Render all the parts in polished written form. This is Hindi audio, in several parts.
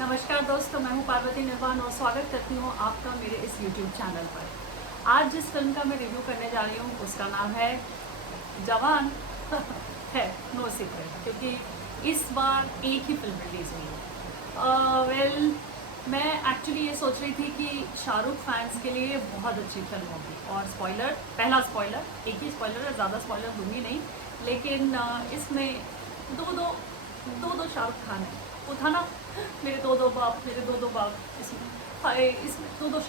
नमस्कार दोस्तों, मैं हूं पार्वती निर्वाण और स्वागत करती हूं आपका मेरे इस YouTube चैनल पर। आज जिस फिल्म का मैं रिव्यू करने जा रही हूं उसका नाम है जवान। है नो सीक्रेट, क्योंकि इस बार एक ही फिल्म रिलीज़ हुई है। वेल, मैं एक्चुअली ये सोच रही थी कि शाहरुख फैंस के लिए बहुत अच्छी फिल्म होगी। और स्पॉइलर, पहला स्पॉइलर, एक ही स्पॉइलर है, ज़्यादा स्पॉइलर दूंगी नहीं। लेकिन इसमें दो दो दो दो शाहरुख खान है। वो था ना, मेरे दो दो बाप, मेरे दो दो बाप। इसमें हाय, इसमें दो दो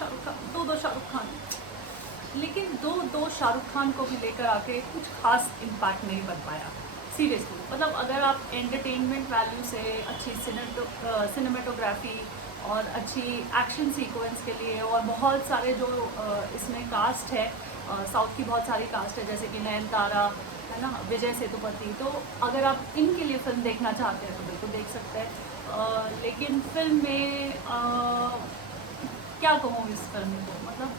शाहरुख खान। लेकिन दो दो शाहरुख खान को भी लेकर आके कुछ खास इम्पैक्ट नहीं बन पाया। सीरियसली, मतलब अगर आप एंटरटेनमेंट वैल्यू से अच्छी सिनेमेटोग्राफी और अच्छी एक्शन सीक्वेंस के लिए और बहुत सारे जो इसमें कास्ट है, साउथ की बहुत सारी कास्ट है, जैसे कि नयनतारा है ना, विजय सेतुपति। तो अगर आप इनके लिए फिल्म देखना चाहते हैं तो बिल्कुल देख सकते हैं। लेकिन फिल्म में क्या कहूँ इस फिल्म को, मतलब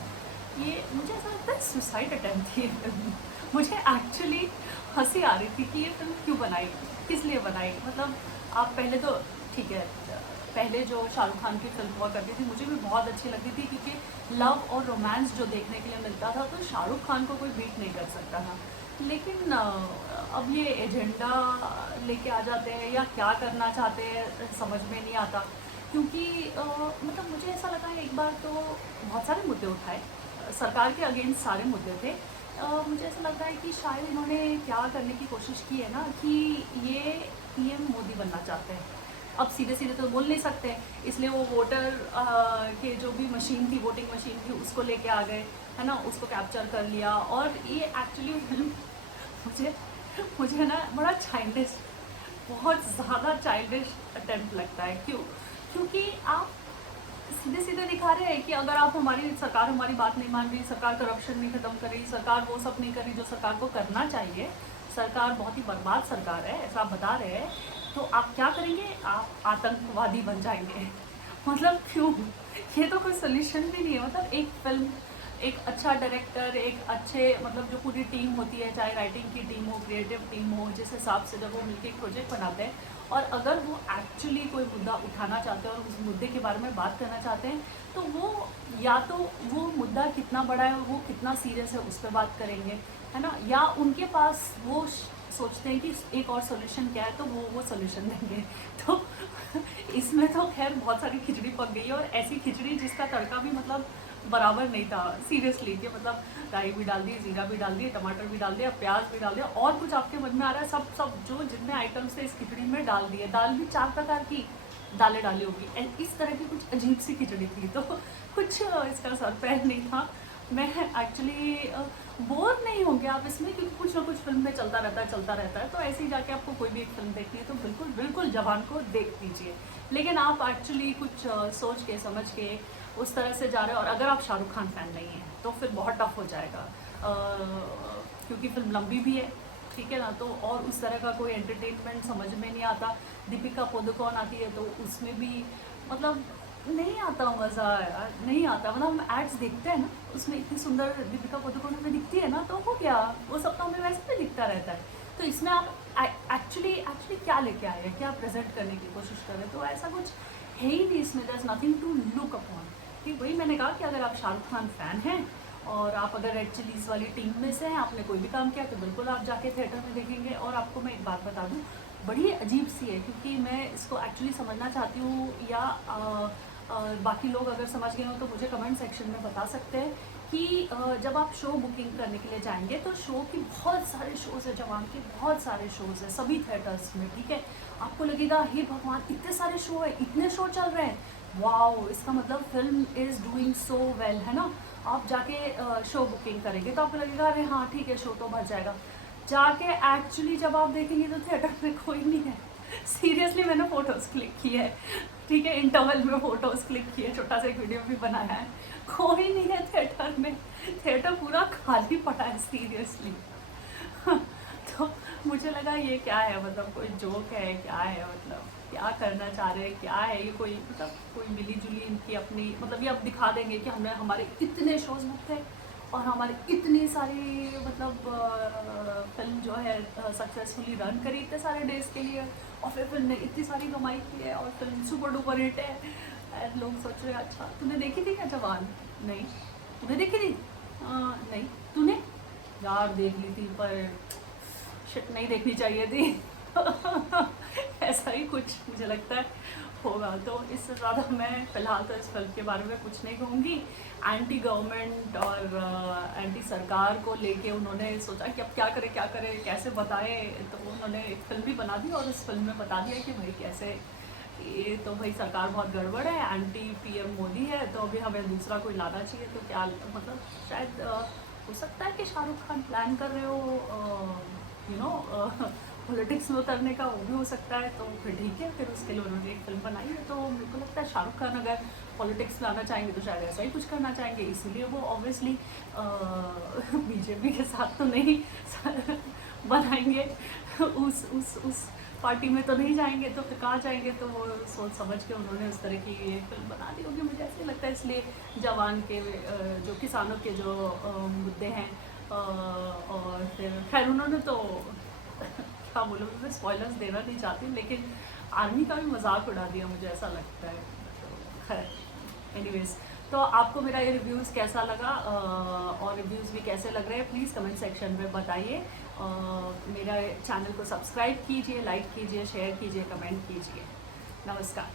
ये मुझे ऐसा लगता है सुसाइड अटेम्प्ट थी ये फिल्म। मुझे एक्चुअली हंसी आ रही थी कि ये फिल्म क्यों बनाई, किस लिए बनाई। मतलब आप पहले तो ठीक है, पहले जो शाहरुख खान की फिल्म हुआ करती थी मुझे भी बहुत अच्छी लगती थी, क्योंकि लव और रोमांस जो देखने के लिए मिलता था तो शाहरुख खान को कोई बीट नहीं कर सकता था। लेकिन अब ये एजेंडा लेके आ जाते हैं या क्या करना चाहते हैं समझ में नहीं आता। क्योंकि मतलब मुझे ऐसा लगा है, एक बार तो बहुत सारे मुद्दे उठाए, सरकार के अगेंस्ट सारे मुद्दे थे। मुझे ऐसा लगता है कि शायद इन्होंने क्या करने की कोशिश की है ना, कि ये पीएम मोदी बनना चाहते हैं। अब सीधे सीधे तो बोल नहीं सकते, इसलिए वो वोटर के जो भी मशीन थी, वोटिंग मशीन थी, उसको लेके आ गए, है ना, उसको कैप्चर कर लिया। और ये एक्चुअली फिल्म मुझे मुझे ना बड़ा चाइल्डिश, बहुत ज़्यादा चाइल्डिश अटेम्प्ट लगता है। क्यों? क्योंकि आप सीधे सीधे दिखा रहे हैं कि अगर आप हमारी सरकार हमारी बात नहीं मान रही, सरकार करप्शन नहीं खत्म कर रही, सरकार वो सब नहीं कर रही जो सरकार को करना चाहिए, सरकार बहुत ही बर्बाद सरकार है ऐसा आप बता रहे हैं, तो आप क्या करेंगे? आप आतंकवादी बन जाएंगे। मतलब क्यों? ये तो कोई सोल्यूशन भी नहीं है। मतलब एक फिल्म, एक अच्छा डायरेक्टर, एक अच्छे मतलब जो पूरी टीम होती है, चाहे राइटिंग की टीम हो, क्रिएटिव टीम हो, जिस हिसाब से जब वो मिलकर एक प्रोजेक्ट बनाते हैं और अगर वो एक्चुअली कोई मुद्दा उठाना चाहते हैं और उस मुद्दे के बारे में बात करना चाहते हैं, तो वो या तो वो मुद्दा कितना बड़ा है, वो कितना सीरियस है, उस पर बात करेंगे, है ना, या उनके पास वो सोचते हैं कि एक और सोल्यूशन क्या है तो वो सोल्यूशन देंगे। तो इसमें तो खैर बहुत सारी खिचड़ी पक गई, और ऐसी खिचड़ी जिसका तड़का भी मतलब बराबर नहीं था। सीरियसली, कि मतलब राई भी डाल दी, ज़ीरा भी डाल दिए, टमाटर भी डाल दिया, प्याज भी डाल दिया, और कुछ आपके मन में आ रहा है सब सब जो जितने आइटम्स थे इस खिचड़ी में डाल दिए। दाल भी 4 प्रकार की दालें डाली होगी, इस तरह की कुछ अजीब सी खिचड़ी थी। तो कुछ इसका सर पैर नहीं था। मैं एक्चुअली बोर नहीं होंगे आप इसमें, क्योंकि कुछ ना कुछ फिल्म में चलता रहता है। तो ऐसे ही जाके आपको कोई भी एक फिल्म देखनी है तो बिल्कुल बिल्कुल जवान को देख लीजिए। लेकिन आप एक्चुअली कुछ सोच के समझ के उस तरह से जा रहे हो, और अगर आप शाहरुख खान फैन नहीं हैं तो फिर बहुत टफ हो जाएगा। क्योंकि फिल्म लंबी भी है, ठीक है ना, तो और उस तरह का कोई एंटरटेनमेंट समझ में नहीं आता। दीपिका पादुकोण आती है तो उसमें भी मतलब नहीं आता मज़ा यार, नहीं आता। मतलब हम एड्स देखते हैं ना, उसमें इतनी सुंदर दीपिका पादुकोण हमें दिखती है ना, तो हो गया, वो सब तो हमें वैसे भी दिखता रहता है। तो इसमें आप एक्चुअली एक्चुअली क्या लेके आए हैं, क्या प्रेजेंट करने की कोशिश कर रहे हैं, तो ऐसा कुछ है ही नहीं इसमें। There is nothing to look upon. ठीक, वही मैंने कहा कि अगर आप शाहरुख खान फ़ैन हैं और आप अगर रेड चिलीज़ वाली टीम में से हैं, आपने कोई भी काम किया, तो बिल्कुल आप जाके थिएटर में देखेंगे। और आपको मैं एक बात बता दूं, बड़ी अजीब सी है, क्योंकि मैं इसको एक्चुअली समझना चाहती हूँ, या बाकी लोग अगर समझ गए हो तो मुझे कमेंट सेक्शन में बता सकते हैं कि जब आप शो बुकिंग करने के लिए जाएंगे तो शो की बहुत सारे शोज़ है, जवान के बहुत सारे शोज़ है सभी थिएटर्स में, ठीक है। आपको लगेगा हे भगवान, इतने सारे शो है, इतने शो चल रहे हैं, वाओ, इसका मतलब film is doing so well, है ना। आप जाके शो बुकिंग करेंगे तो आपको लगेगा अरे हाँ ठीक है, शो तो भर जाएगा। जाके एक्चुअली जब आप देखेंगे तो थिएटर में कोई नहीं है। सीरियसली, मैंने फ़ोटोज़ क्लिक की है, ठीक है, इंटरवल में फ़ोटोज़ क्लिक किए, छोटा सा एक वीडियो भी बनाया है, कोई नहीं है थिएटर में। थिएटर पूरा खाली पड़ा है सीरियसली। तो मुझे लगा ये क्या है, मतलब कोई जोक है क्या है, मतलब क्या करना चाह रहे हैं, क्या है ये, कोई मतलब कोई मिली जुली इनकी अपनी, मतलब ये अब दिखा देंगे कि हमने हमारे इतने शोज़ बुक थे और हमारी इतनी सारी मतलब फिल्म जो है सक्सेसफुली रन करी इतने सारे डेज के लिए, और फिर फिल्म ने इतनी सारी कमाई की है और फिल्म सुपर डुपर हिट है। एंड लोग सोच रहे हैं अच्छा तूने देखी थी क्या जवान? नहीं। तूने देखी थी? नहीं। तूने? यार देख ली थी पर शिट नहीं देखनी चाहिए थी। ऐसा ही कुछ मुझे लगता है होगा। तो इससे ज़्यादा मैं फ़िलहाल तो इस फिल्म के बारे में कुछ नहीं कहूँगी। एंटी गवर्नमेंट और एंटी सरकार को लेके उन्होंने सोचा कि अब क्या करें कैसे बताएं, तो उन्होंने एक फिल्म भी बना दी और उस फिल्म में बता दिया कि भाई कैसे ये तो भाई सरकार बहुत गड़बड़ है, एंटी पीएम मोदी है, तो अभी हमें दूसरा कोई लाना चाहिए। तो क्या मतलब शायद हो सकता है कि शाहरुख खान प्लान कर रहे हो पॉलिटिक्स में उतरने का, वो भी हो सकता है। तो फिर ठीक है, फिर उसके लिए उन्होंने एक फिल्म बनाई है। तो मेरे को लगता है शाहरुख खान अगर पॉलिटिक्स में आना चाहेंगे तो शायद ऐसा ही कुछ करना चाहेंगे, इसीलिए वो ऑब्वियसली बीजेपी के साथ तो नहीं बनाएंगे, उस पार्टी में तो नहीं जाएंगे, तो फिर कहाँ जाएंगे। तो वो सोच समझ के उन्होंने उस तरह की ये फिल्म बना दी होगी, मुझे ऐसे लगता है। इसलिए जवान के जो किसानों के जो मुद्दे हैं और फिर खैर उन्होंने तो क्या बोलूँ, मैं स्पॉयलर्स देना नहीं चाहती, लेकिन आर्मी का भी मजाक उड़ा दिया, मुझे ऐसा लगता है। तो खैर एनीवेज, तो आपको मेरा ये रिव्यूज़ कैसा लगा और रिव्यूज़ भी कैसे लग रहे हैं प्लीज़ कमेंट सेक्शन में बताइए। मेरा चैनल को सब्सक्राइब कीजिए, लाइक कीजिए, शेयर कीजिए, कमेंट कीजिए। नमस्कार।